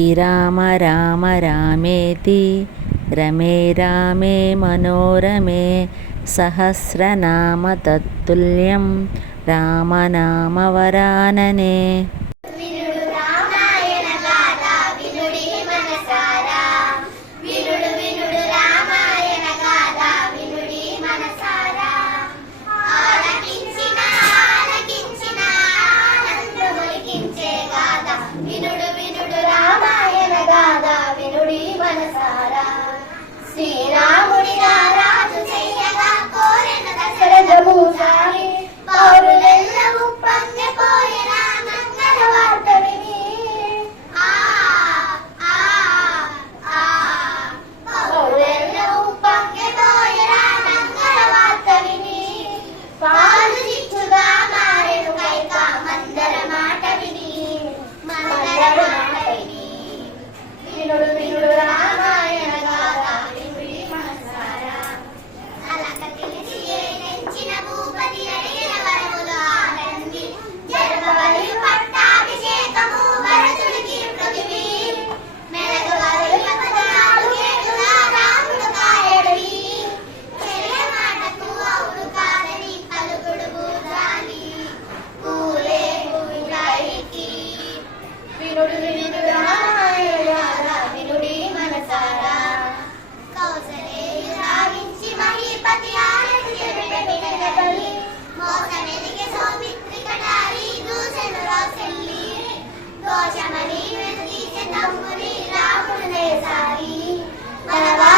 श्रीराम राम रामेति रमे रामे मनोरमे सहस्रनाम तत्तुल्यं रामनामवरानने Sina. వినుడు వినుడురా వినుడి మనసారా కౌసలే రావించి మహీపతి మోసమెదిగే సౌమిత్రి కటారి దూసెను రాసెల్లి దోషమని వెను తీసే నవ్వుని రాముడు నేసారి మనవా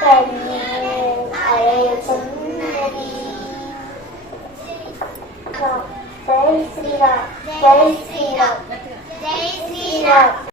팬님 알아요 정말이 제일 싫어 제일 싫어 제일 싫어